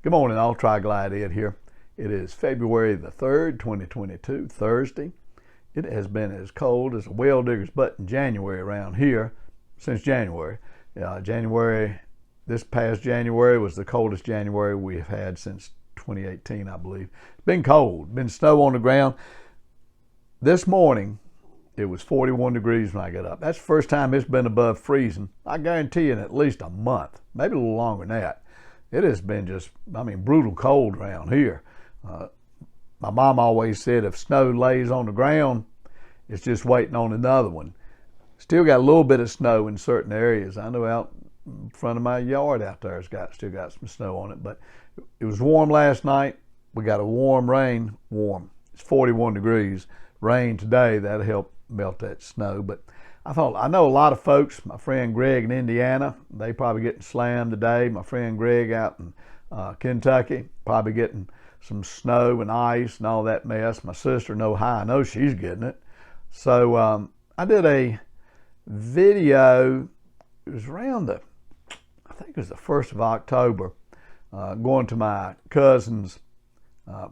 Good morning, all. Tri-Glide Ed here. It is February the 3rd, 2022, Thursday. It has been as cold as a well digger's butt in January around here since January. This past January was the coldest January we have had since 2018, I believe. It's been cold, been snow on the ground. This morning, it was 41 degrees when I got up. That's the first time it's been above freezing, I guarantee you, in at least a month, maybe a little longer than that. It has been just, brutal cold around here. My mom always said if snow lays on the ground, it's just waiting on another one. Still got a little bit of snow in certain areas. I know out in front of my yard out there still got some snow on it, but it was warm last night. We got a warm rain, It's 41 degrees. Rain today, that'll help melt that snow. But I know a lot of folks, my friend Greg in Indiana, they probably getting slammed today. My friend Greg out in Kentucky, probably getting some snow and ice and all that mess. My sister in Ohio, I know she's getting it. So I did a video, it was around I think it was the 1st of October, going to my cousin's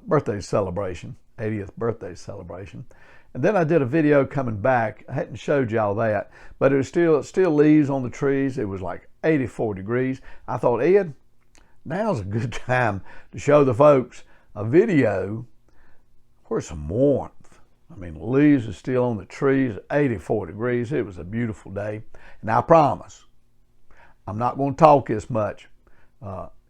birthday celebration, 80th birthday celebration. And then I did a video coming back. I hadn't showed y'all that, but it still leaves on the trees. It was like 84 degrees. I thought, Ed, now's a good time to show the folks a video where some warmth. Leaves are still on the trees, 84 degrees. It was a beautiful day. And I promise, I'm not going to talk as much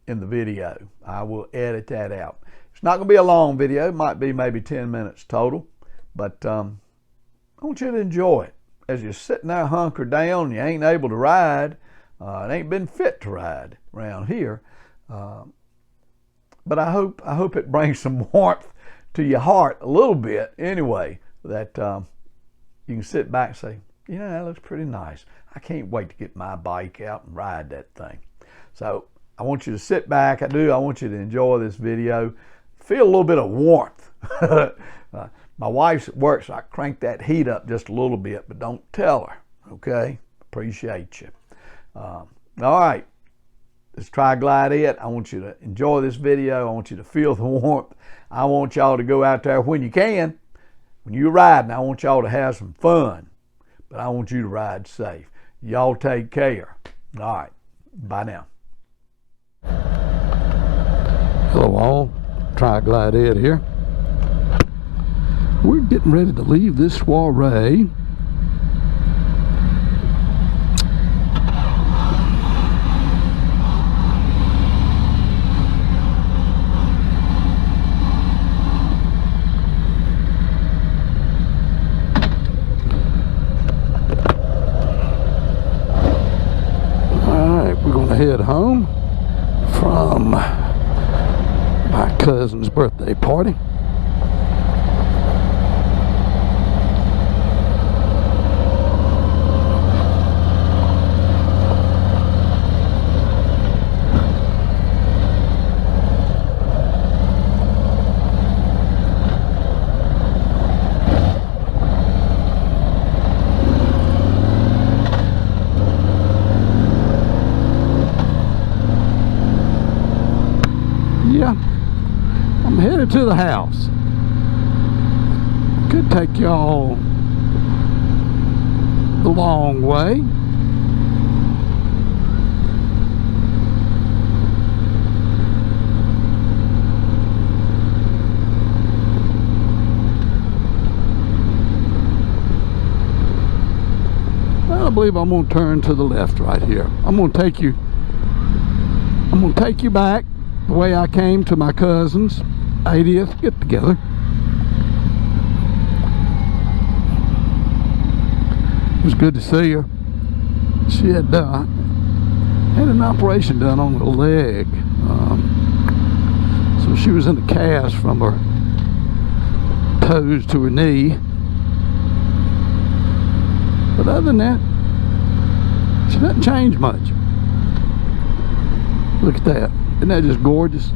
in the video. I will edit that out. It's not going to be a long video. It might be maybe 10 minutes total. But I want you to enjoy it. As you're sitting there hunkered down, you ain't able to ride. It ain't been fit to ride around here. But I hope it brings some warmth to your heart a little bit anyway, that you can sit back and say, that looks pretty nice. I can't wait to get my bike out and ride that thing. So I want you to sit back. I want you to enjoy this video. Feel a little bit of warmth. My wife's at work, so I crank that heat up just a little bit, but don't tell her, okay? Appreciate you. All right, let's Tri-Glide Ed. I want you to enjoy this video. I want you to feel the warmth. I want y'all to go out there when you can. When you're riding, I want y'all to have some fun, but I want you to ride safe. Y'all take care. All right, bye now. Hello all, Tri-Glide Ed here. We're getting ready to leave this soiree. Alright, we're going to head home from my cousin's birthday party. Yeah, I'm headed to the house. Could take y'all the long way. I believe I'm going to turn to the left right here. I'm going to take you back the way I came to my cousin's 80th get together. It was good to see her. She had an operation done on her leg, so she was in a cast from her toes to her knee. But other than that, she doesn't change much. Look at that. Isn't that just gorgeous?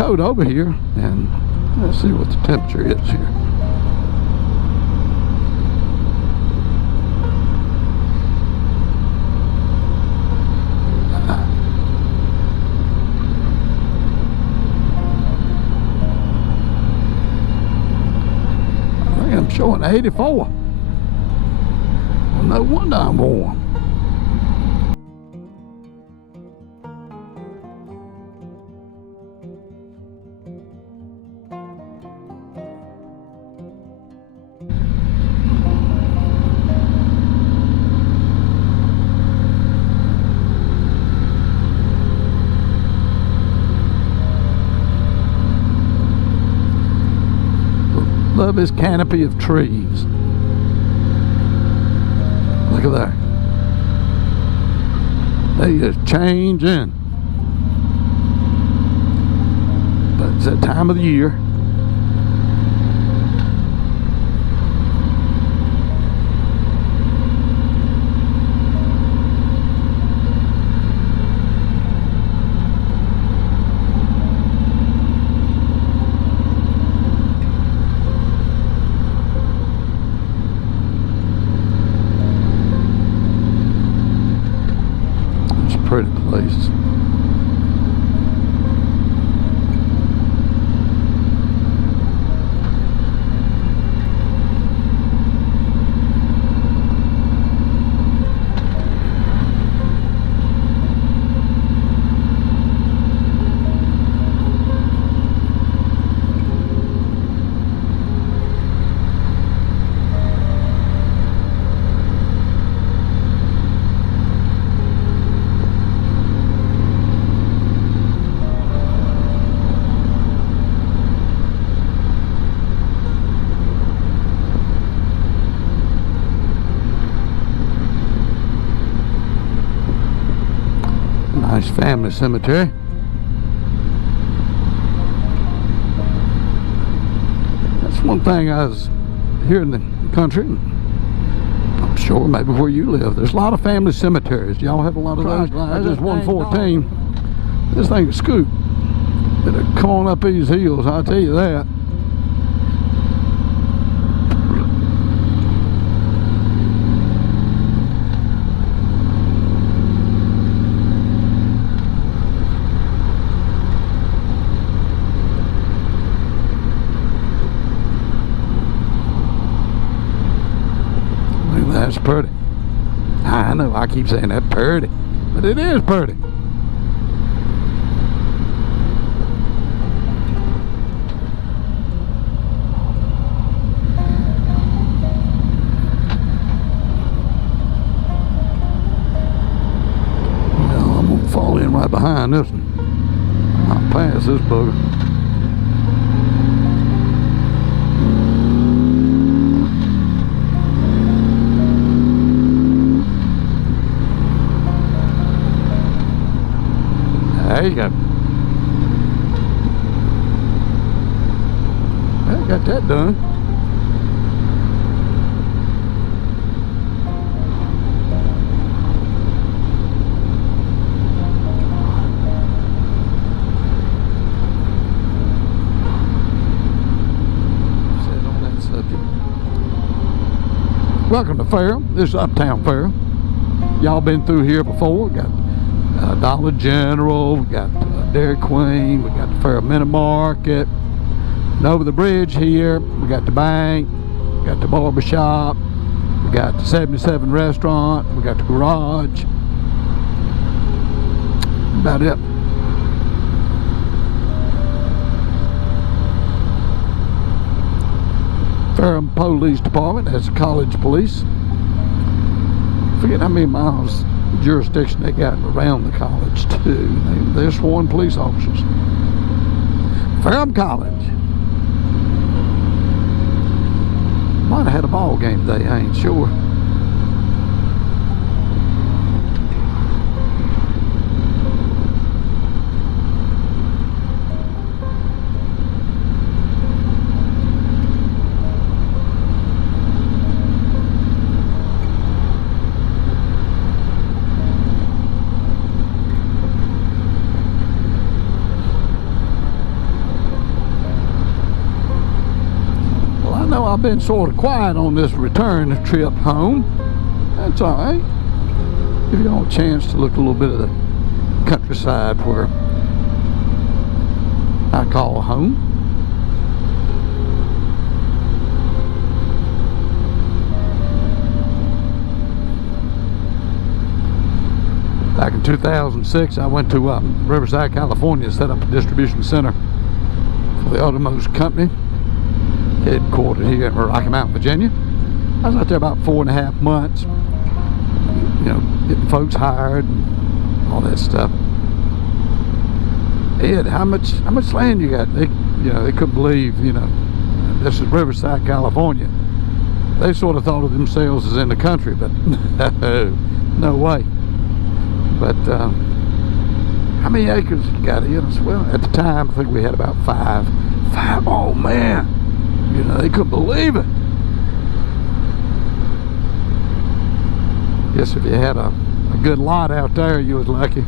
coat over here, and let's see what the temperature is here. I think I'm showing 84. Well, no wonder I'm warm. Love his canopy of trees. Look at that. They just changing. But it's that time of the year. Pretty place. Nice family cemetery. That's one thing I was here in the country. I'm sure maybe where you live, there's a lot of family cemeteries. Y'all have a lot of those? I just 114. This thing is scoop. It'll corn up these hills, I'll tell you that. That's pretty. I know, I keep saying that pretty, but it is pretty. Well, I'm gonna fall in right behind this one. I'll pass this bugger. There you go. Well, got that done. Said on that subject. Welcome to Fair. This is Uptown Fair. Y'all been through here before. Got Dollar General, we got Dairy Queen, we got the Fair Mini Market, and over the bridge here we got the bank, we got the barber shop, we got the 77 restaurant, we got the garage. About it. Fairham Police Department has a college police. Forget how many miles jurisdiction they got around the college too. They're sworn police officers. Fairham College. Might have had a ball game today, I ain't sure. I've been sort of quiet on this return trip home. That's all right. Give you all a chance to look a little bit of the countryside where I call home. Back in 2006, I went to Riverside, California, set up a distribution center for the Uttermost Company, headquartered here in Rocky Mount, Virginia. I was out there about 4.5 months, you know, getting folks hired and all that stuff. Ed, how much land you got? They couldn't believe, this is Riverside, California. They sort of thought of themselves as in the country, but no way. But how many acres you got? Well, at the time, I think we had about five. Oh man, they couldn't believe it. Guess if you had a good lot out there, you was lucky.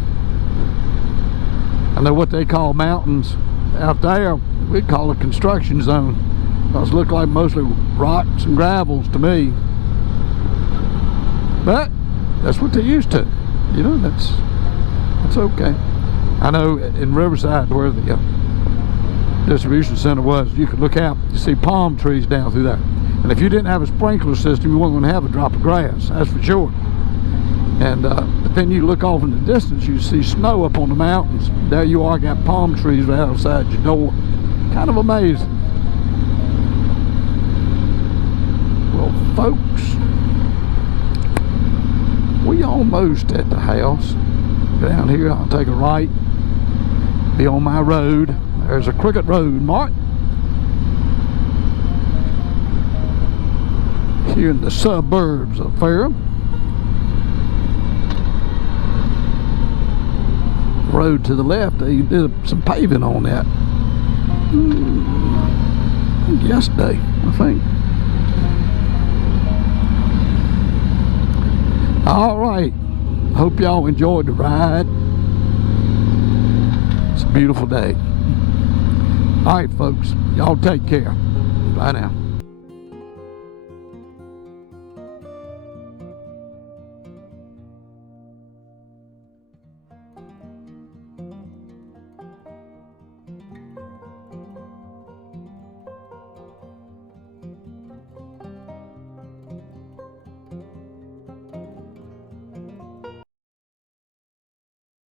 I know what they call mountains out there, we'd call a construction zone. Those look like mostly rocks and gravels to me. But that's what they used to. That's okay. I know in Riverside, where the distribution center was, you could look out, you see palm trees down through there. And if you didn't have a sprinkler system, you weren't going to have a drop of grass, that's for sure. And but then you look off in the distance, you see snow up on the mountains. There you are, got palm trees right outside your door. Kind of amazing. Well, folks, we almost at the house. Down here, I'll take a right, be on my road. There's a crooked road marked here in the suburbs of Ferrum. Road to the left, they did some paving on that yesterday, I think. All right, hope y'all enjoyed the ride. It's a beautiful day. All right, folks, y'all take care. Bye now.